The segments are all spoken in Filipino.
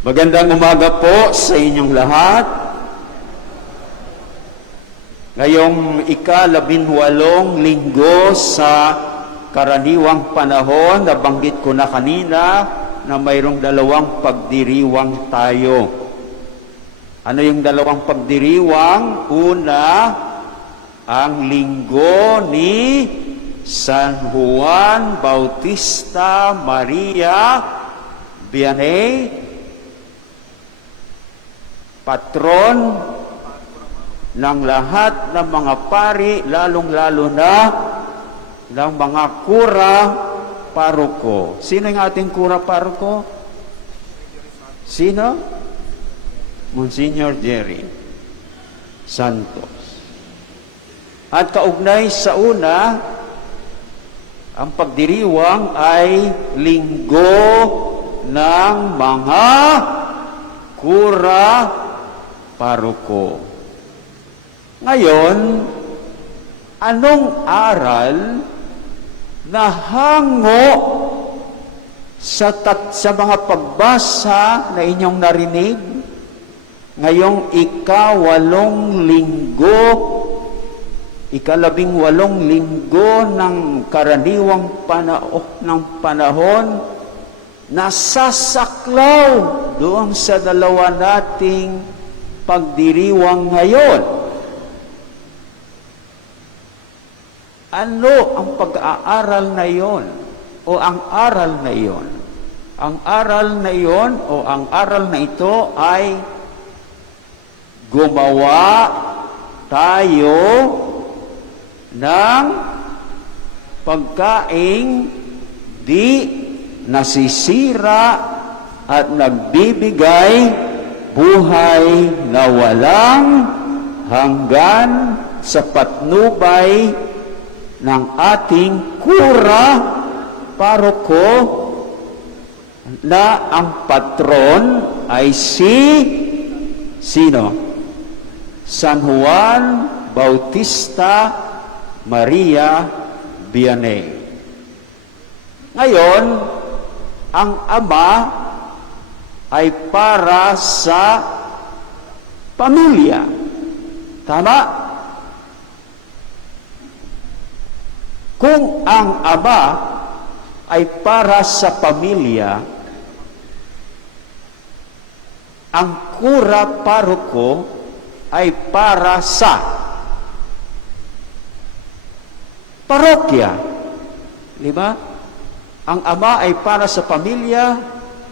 Magandang umaga po sa inyong lahat. Ngayong ikalabinwalong linggo sa karaniwang panahon, nabanggit ko na kanina na mayroong dalawang pagdiriwang tayo. Ano yung dalawang pagdiriwang? Una, ang linggo ni San Juan Bautista Maria Vianney, patron ng lahat ng mga pari, lalong-lalo na ng mga kura paroko. Sino yung ating kura paroko? Sino? Monsignor Jerry Santos. At kaugnay sa una, ang pagdiriwang ay linggo ng mga kura paroko. Ngayon, anong aral na hango sa, tat, sa mga pagbasa na inyong narinig ngayong ikawalong linggo, ikalabing walong linggo ng karaniwang panahon, ng panahon na sasaklaw doon sa dalawa nating pagdiriwang ngayon. Ano ang pag-aaral na iyon? O ang aral na iyon? Ang aral na iyon o ang aral na ito ay gumawa tayo ng pagkaing di nasisira at nagbibigay buhay na walang hanggan sa patnubay ng ating kura paroko na ang patron ay si sino? San Juan Bautista Maria Vianney. Ngayon, ang ama ay para sa pamilya. Tama? Kung ang ama ay para sa pamilya, ang kura paroko ay para sa parokya. Di ba? Ang ama ay para sa pamilya,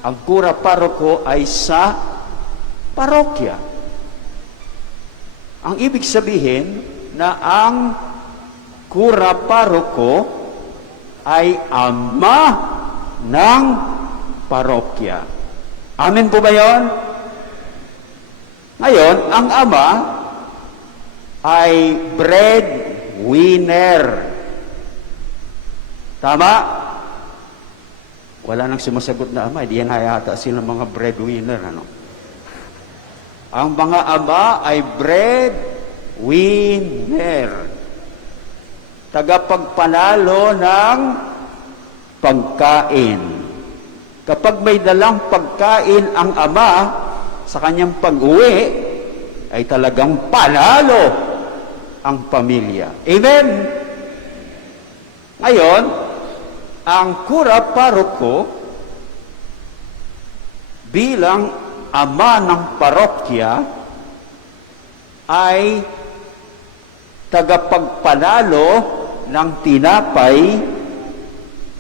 ang kura paroko ay sa parokya. Ang ibig sabihin na ang kura paroko ay ama ng parokya. Amen po ba yon? Ngayon, ang ama ay breadwinner. Tama? Wala nang sumasagot na ama, hindi yan hayata sila mga breadwinner. Ano? Ang mga ama ay breadwinner. Tagapagpanalo ng pagkain. Kapag may dalang pagkain ang ama sa kanyang pag-uwi, ay talagang panalo ang pamilya. Amen? Ngayon, ang kura paroko bilang ama ng parokya ay tagapagpanalo ng tinapay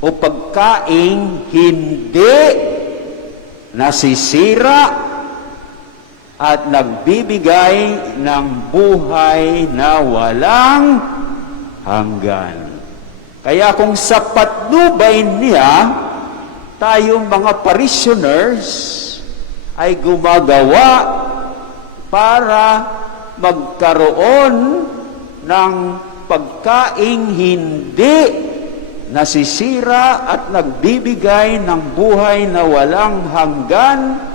o pagkaing hindi nasisira at nagbibigay ng buhay na walang hanggan. Kaya kung sa patnubay niya, tayong mga parishioners ay gumagawa para magkaroon ng pagkaing hindi nasisira at nagbibigay ng buhay na walang hanggan,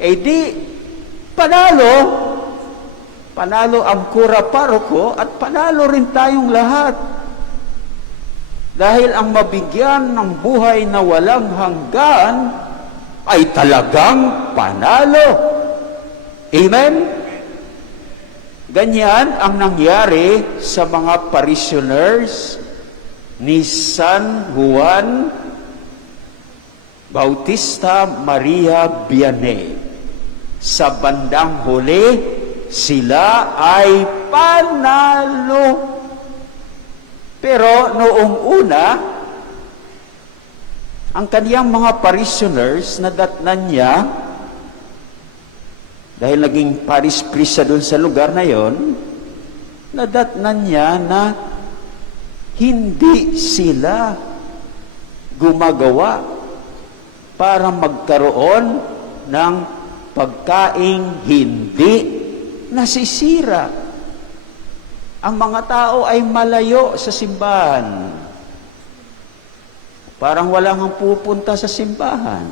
eh di, panalo, panalo ang kura paroko at panalo rin tayong lahat. Dahil ang mabigyan ng buhay na walang hanggan ay talagang panalo. Amen? Ganyan ang nangyari sa mga parishioners ni San Juan Bautista Maria Vianney. Sa bandang huli, sila ay panalo. Pero noong una, ang kaniyang mga parishioners na datnan niya, dahil naging parish priest doon sa lugar na yon, nadatnan niya na hindi sila gumagawa para magkaroon ng pagkaing hindi nasisira. Ang mga tao ay malayo sa simbahan. Parang walang ang pupunta sa simbahan.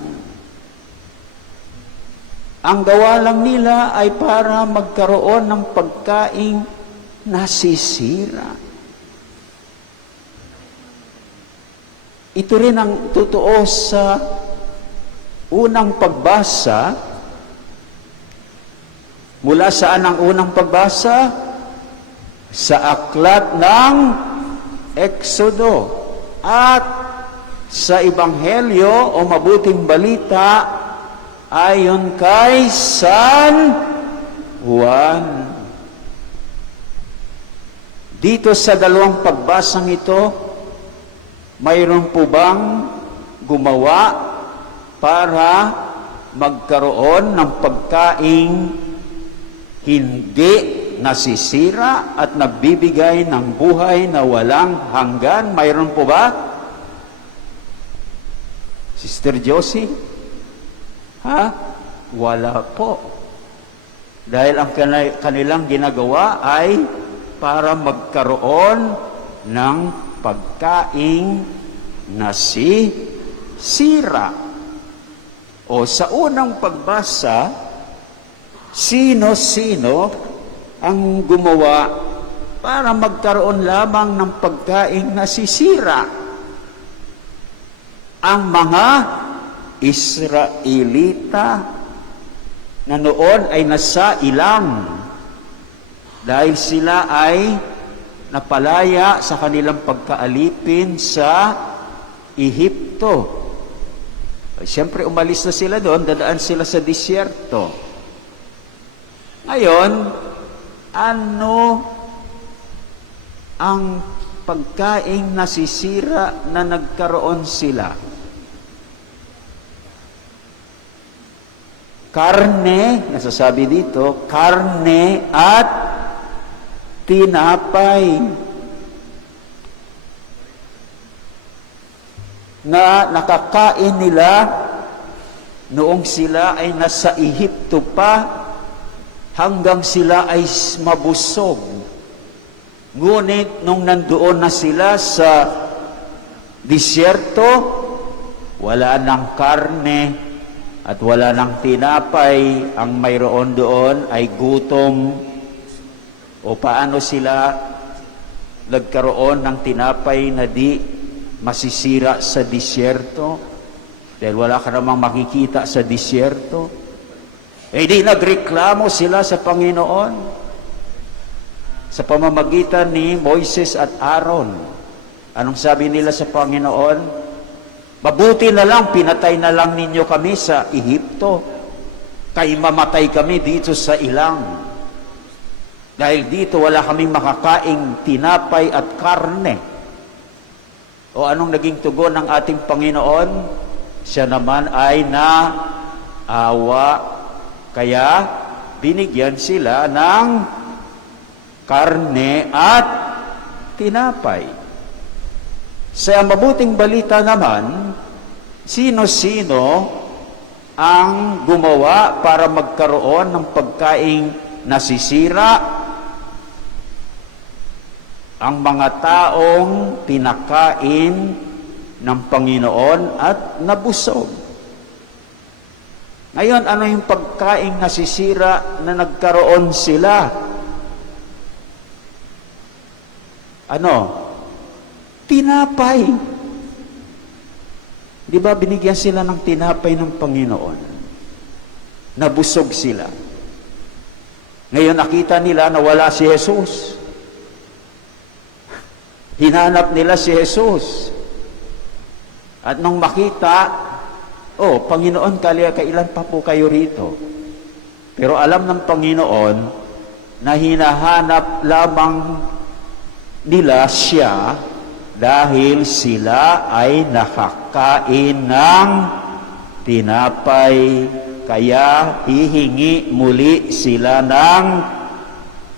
Ang gawa lang nila ay para magkaroon ng pagkaing nasisira. Ito rin ang totoo sa unang pagbasa. Mula saan ang unang pagbasa? Sa aklat ng Exodo. At sa Ebanghelyo o mabuting balita ayon kay San Juan. Dito sa dalawang pagbasang ito, mayroon po bang gumawa para magkaroon ng pagkaing hindi nasisira at nagbibigay ng buhay na walang hanggan? Mayroon po ba? Sister Josie? Ha? Wala po. Dahil ang kanilang ginagawa ay para magkaroon ng pagkaing nasisira. O sa unang pagbasa, sino-sino ang gumawa para magkaroon lamang ng pagkaing nasisira? Ang mga Israelita na noon ay nasa ilang dahil sila ay napalaya sa kanilang pagkaalipin sa Ehipto. Siyempre, umalis na sila doon, dadaan sila sa disyerto. Ngayon, ano ang pagkaing nasisira na nagkaroon sila? Karne, nasasabi dito, karne at tinapay na nakakain nila noong sila ay nasa Ehipto pa hanggang sila ay mabusog. Ngunit nung nandoon na sila sa disyerto, wala ng karne at wala ng tinapay, ang mayroon doon ay gutom o paano sila nagkaroon ng tinapay na di masisira sa disyerto dahil wala ka namang makikita sa disyerto. Eh di nagreklamo sila sa Panginoon sa pamamagitan ni Moises at Aaron. Anong sabi nila sa Panginoon? Mabuti na lang, pinatay na lang ninyo kami sa Ehipto. Kay mamatay kami dito sa ilang. Dahil dito wala kaming makakaing tinapay at karne. O anong naging tugon ng ating Panginoon? Siya naman ay na awa. Kaya binigyan sila ng karne at tinapay. Sa mabuting balita naman, sino-sino ang gumawa para magkaroon ng pagkaing nasisira ang mga taong pinakain ng Panginoon at nabusog. Ngayon, ano yung pagkaing nasisira na nagkaroon sila? Ano? Tinapay. Di ba binigyan sila ng tinapay ng Panginoon? Nabusog sila. Ngayon nakita nila na wala si Jesus. Hinanap nila si Jesus. At nung makita, oh, Panginoon, kaya kailan pa po kayo rito? Pero alam ng Panginoon na hinahanap lamang nila siya dahil sila ay nakakain ng tinapay, kaya hihingi muli sila ng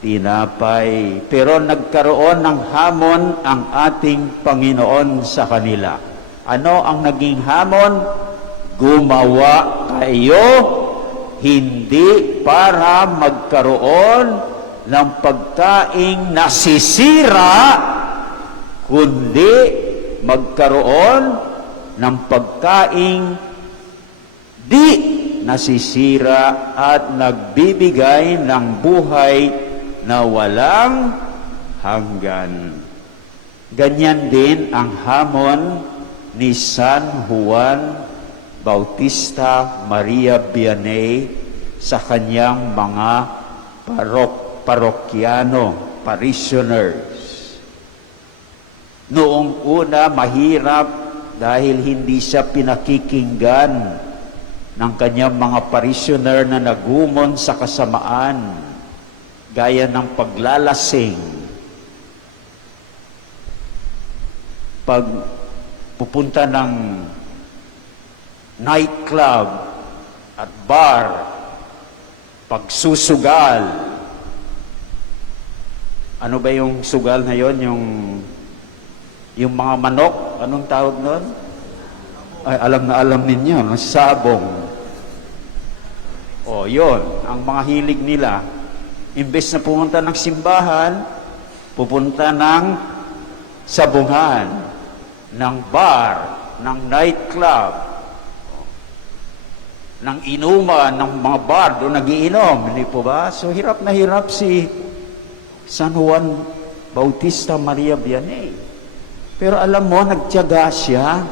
tinapay. Pero nagkaroon ng hamon ang ating Panginoon sa kanila. Ano ang naging hamon? Gumawa kayo hindi para magkaroon ng pagkaing nasisira, kundi magkaroon ng pagkaing di nasisira at nagbibigay ng buhay na walang hanggan. Ganyan din ang hamon ni San Juan Bautista Maria Vianney sa kanyang mga parok parokyano, parishioners. Noong una, mahirap dahil hindi siya pinakikinggan ng kanyang mga parishioner na nagumon sa kasamaan, gaya ng paglalasing, pag pupunta ng nightclub at bar, pagsusugal. Ano ba yung sugal na yon? Yung, yung mga manok? Anong tawag nun? Ay, alam na alam ninyo, no? sabong. O, yon ang mga hilig nila. Imbes na pumunta ng simbahan, pupunta ng sabungan, ng bar, ng nightclub, ng inuman, ng mga bar, doon nagiinom, hindi po ba? So, hirap na hirap si San Juan Bautista Maria Vianney. Pero alam mo, nagtiyaga siya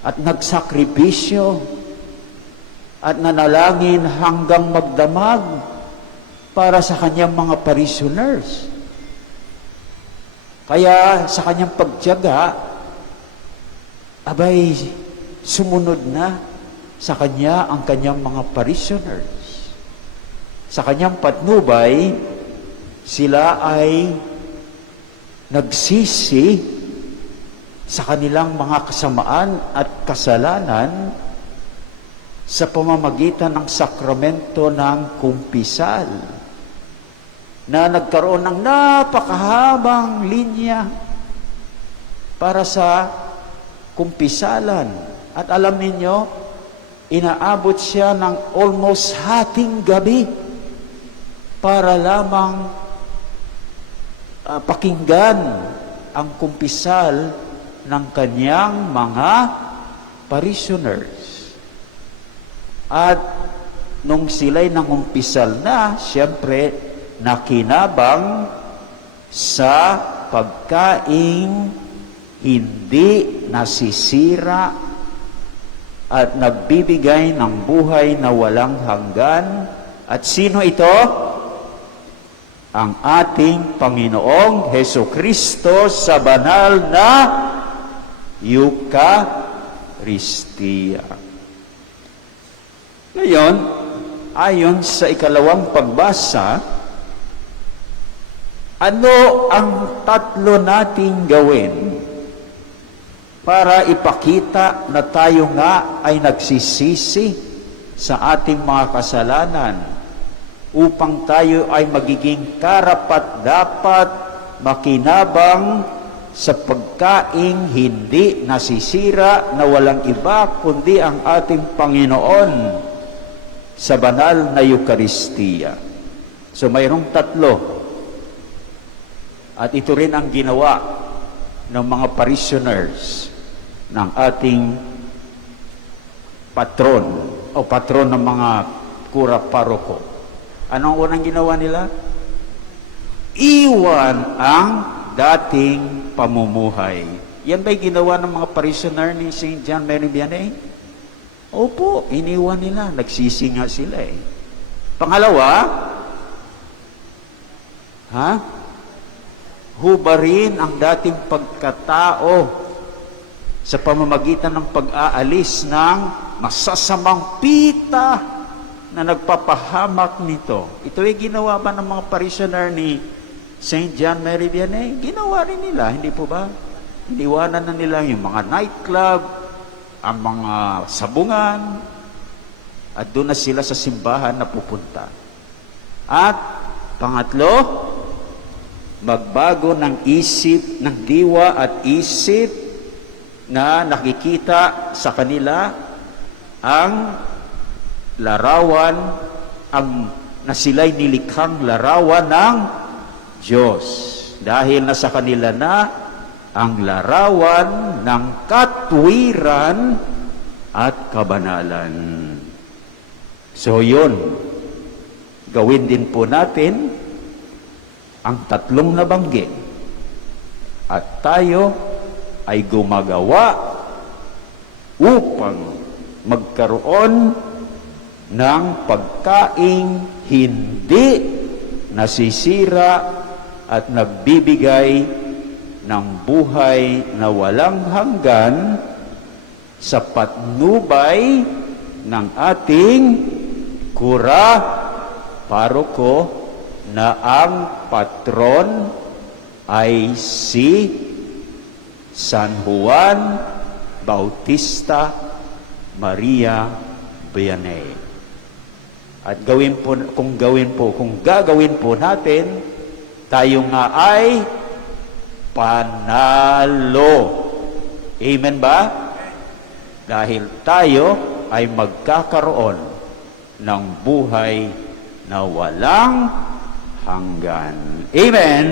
at nagsakripisyo at nanalangin hanggang magdamag para sa kanyang mga parishioners. Kaya sa kanyang pagtiyaga, abay, sumunod na sa kanya ang kanyang mga parishioners. Sa kanyang patnubay, sila ay nagsisi sa kanilang mga kasamaan at kasalanan sa pamamagitan ng sakramento ng kumpisal na nagkaroon ng napakahabang linya para sa kumpisalan. At alam ninyo, inaabot siya ng almost hating gabi para lamang uh, pakinggan ang kumpisal ng kanyang mga parishioners. At nung sila'y nangumpisal na, siyempre, nakinabang sa pagkaing hindi nasisira at nagbibigay ng buhay na walang hanggan. At sino ito? Ang ating Panginoong Heso Kristo sa banal na Eucharistia. Ngayon, ayon sa ikalawang pagbasa, ano ang tatlo nating gawin para ipakita na tayo nga ay nagsisisi sa ating mga kasalanan upang tayo ay magiging karapat dapat makinabang sa pagkaing hindi nasisira na walang iba kundi ang ating Panginoon sa banal na Eucharistia. So mayroong tatlo. At ito rin ang ginawa ng mga parishioners ng ating patron o patron ng mga kura paroko. Anong unang ginawa nila? Iwan ang dating pamumuhay. Yan ba'y ginawa ng mga parishioner ni St. John Mary Vianney? Opo, iniwan nila. Nagsisi nga sila eh. Pangalawa, ha? Hubarin ang dating pagkatao sa pamamagitan ng pag-aalis ng masasamang pita na nagpapahamak nito. Ito ay ginawa ba ng mga parishioner ni St. John Mary Vianney? Ginawa rin nila, hindi po ba? Iniwanan na nila yung mga nightclub, ang mga sabungan, at doon na sila sa simbahan na pupunta. At pangatlo, magbago ng isip, ng diwa at isip na nakikita sa kanila ang larawan, ang na sila'y nilikhang larawan ng Diyos. Dahil nasa kanila na ang larawan ng katwiran at kabanalan. So yun, gawin din po natin ang tatlong nabanggit. At tayo ay gumagawa upang magkaroon ng pagkaing hindi nasisira at nagbibigay ng buhay na walang hanggan sa patnubay ng ating kura paroko na ang patron ay si San Juan Bautista Maria Vianney. At gawin po, kung gawin po, kung gagawin po natin, tayo nga ay panalo. Amen ba? Dahil tayo ay magkakaroon ng buhay na walang hanggan. Amen.